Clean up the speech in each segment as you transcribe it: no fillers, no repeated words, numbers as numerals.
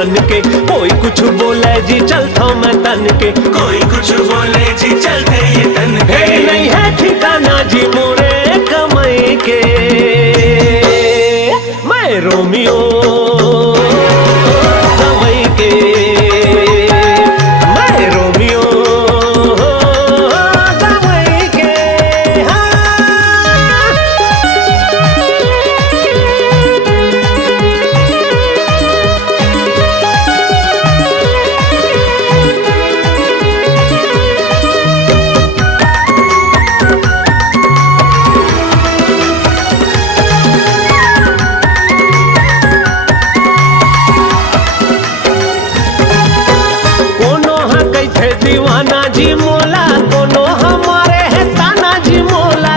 मन के। कोई कुछ बोले जी चलता मैं तन के, कोई कुछ बोले जी चलते ये तन के। नहीं है ठिकाना जी मोरे कमाई के। मैं रोमियो दवाई के, मैं रोमियो दवाई के। दीवाना जी मोला कोनो हमारे है ताना जी मोला,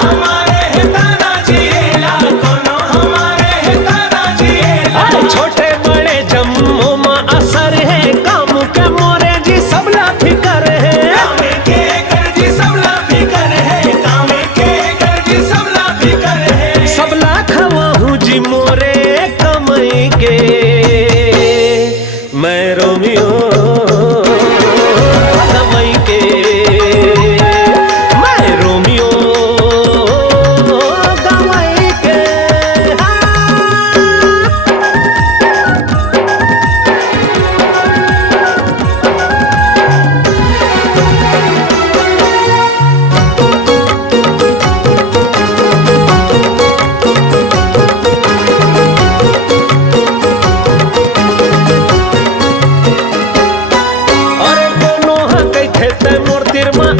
हमारे है ताना जी ला, कोनो हमारे है ताना जी ला। छोटे बड़े जम्मू में असर है, काम के मोरे जी सबला फिकर है। काम के कर जी सबला फिकर है, काम के कर जी सबला फिकर है। सबला खवा हूँ जी मोरे कमाई के। मैं रोमियो मोर तिर में